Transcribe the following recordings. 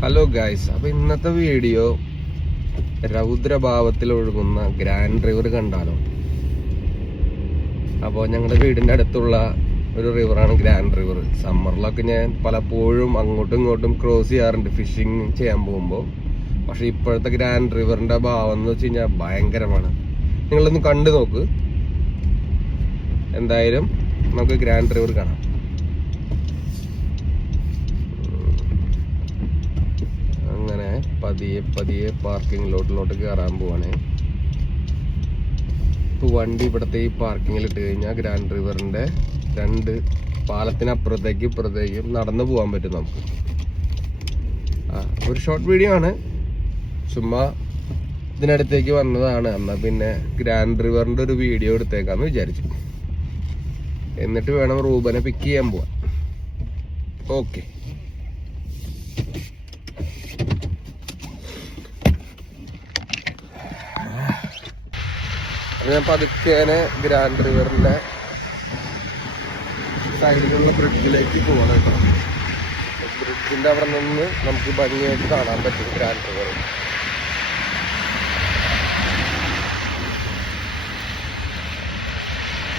Hello guys, അപ്പൊ ഇന്നത്തെ video രൗദ്രഭാവത്തിൽ ഒഴുകുന്ന ഗ്രാൻഡ് റിവർ കണ്ടാലോ. അപ്പോൾ ഞങ്ങളുടെ വീടിന്റെ അടുത്തുള്ള ഒരു റിവറാണ് ഗ്രാൻഡ് റിവർ. സമ്മറിലൊക്കെ ഞാൻ പലപ്പോഴും അങ്ങോട്ടും ഇങ്ങോട്ടും ക്രോസ് ചെയ്യാറുണ്ട് ഫിഷിങ് ചെയ്യാൻ പോകുമ്പോൾ. പക്ഷെ ഇപ്പോഴത്തെ ഗ്രാൻഡ് റിവറിന്റെ ഭാവം എന്ന് വെച്ച് കഴിഞ്ഞാൽ ഭയങ്കരമാണ്. നിങ്ങളൊന്ന് കണ്ടു നോക്ക്. എന്തായാലും നമുക്ക് ഗ്രാൻഡ് റിവർ കാണാം. അങ്ങനെ പതിയെ പതിയെ പാർക്കിംഗ് ലോട്ടിലോട്ട് കയറാൻ പോവാണ്. ഇപ്പൊ വണ്ടി ഇവിടത്തെ ഈ പാർക്കിങ്ങിൽ ഇട്ട് കഴിഞ്ഞാൽ ഗ്രാൻഡ് റിവറിന്റെ രണ്ട് പാലത്തിനപ്പുറത്തേക്കും ഇപ്പുറത്തേക്കും നടന്നു പോകാൻ പറ്റും നമുക്ക്. ഒരു ഷോർട്ട് വീഡിയോ ആണ്, ചുമ്മാ ഇതിനടുത്തേക്ക് വന്നതാണ്. എന്നാ പിന്നെ ഗ്രാൻഡ് റിവറിന്റെ ഒരു വീഡിയോ എടുത്തേക്കാന്ന് വിചാരിച്ചു. എന്നിട്ട് വേണം റൂബനെ പിക്ക് ചെയ്യാൻ പോവാൻ. ഓക്കെ, ഞാൻ പതുക്കേനെ ഗ്രാൻഡ് റിവറിന്റെ സൈഡിലുള്ള ബ്രിഡ്ജിലേക്ക് പോകണം കേട്ടോ. ബ്രിഡ്ജിന്റെ അവിടെ നിന്ന് നമുക്ക് ഭംഗിയായിട്ട് കാണാൻ പറ്റും ഗ്രാൻഡ് റിവർ.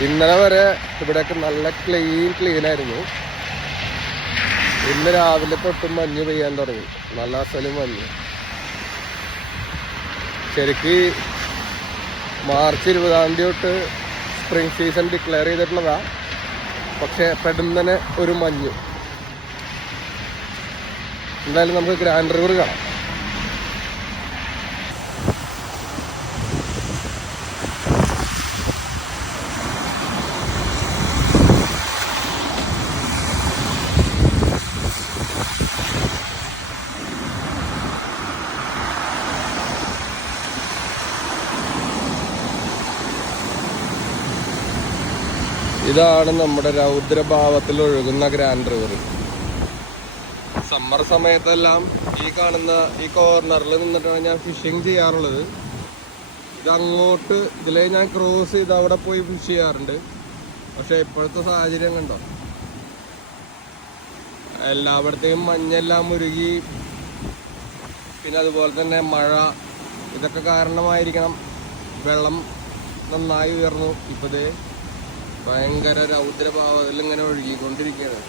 ഇന്നലെ വരെ ഇവിടെയൊക്കെ നല്ല ക്ലീൻ ആയിരുന്നു. ഇന്ന് രാവിലെ തൊട്ടും മഞ്ഞ് പെയ്യാൻ തുടങ്ങി, നല്ല അസലും മഞ്ഞ്. ശരിക്ക് മാർച്ച് 20 തൊട്ട് സ്പ്രിംഗ് സീസൺ ഡിക്ലെയർ ചെയ്തിട്ടുള്ളതാ. പക്ഷെ പെടുന്നനെ ഒരു മഞ്ഞ്. എന്തായാലും നമുക്ക് ഗ്രാൻഡ് റിവർ കാണാം. ഇതാണ് നമ്മുടെ രൗദ്രഭാവത്തിൽ ഒഴുകുന്ന ഗ്രാൻഡ് റിവർ. സമ്മർ സമയത്തെല്ലാം ഈ കാണുന്ന ഈ കോർണറിൽ നിന്നിട്ടാണ് ഞാൻ ഫിഷിങ് ചെയ്യാറുള്ളത്. ഇത് അങ്ങോട്ട് ഇതിലേ ഞാൻ ക്രോസ് ചെയ്ത് അവിടെ പോയി ഫിഷ് ചെയ്യാറുണ്ട്. പക്ഷെ ഇപ്പോഴത്തെ സാഹചര്യം കണ്ടോ, എല്ലായിടത്തെയും മഞ്ഞെല്ലാം മുരുകി, പിന്നെ അതുപോലെ തന്നെ മഴ, ഇതൊക്കെ കാരണമായിരിക്കണം വെള്ളം നന്നായി ഉയർന്നു. ഇപ്പത് ഭയങ്കര രൗദ്രഭാവത്തിൽ ഇങ്ങനെ ഒഴുകിക്കൊണ്ടിരിക്കുകയാണ്.